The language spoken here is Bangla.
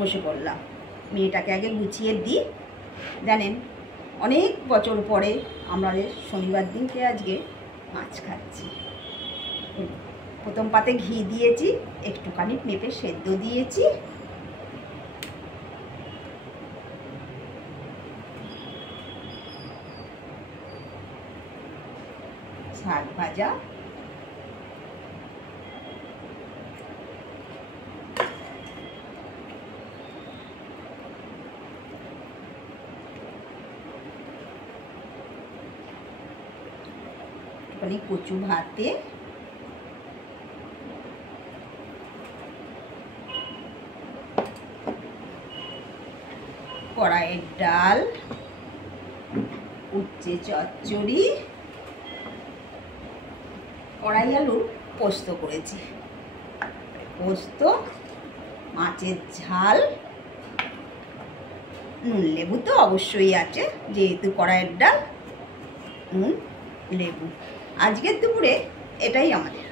বসে পড়লাম। মেয়েটাকে আগে গুছিয়ে দিই। জানেন, অনেক বছর পরে আমাদের শনিবার দিনকে আজকে মাছ খাচ্ছি। প্রথম পাতে ঘি দিয়েছি, একটুখানি পেঁপে সেদ্ধ দিয়েছি, শাক ভাজা, কচু ভাতে, কড়াইয়ের ডাল, উচ্ছে চচ্চড়ি, কড়াই আলুর পোস্ত করেছি, পোস্ত, মাছের ঝাল, নুন লেবু তো অবশ্যই আছে, যেহেতু কড়াইয়ের ডাল, নুন লেবু। আজকের দুপুরে এটাই আমাদের।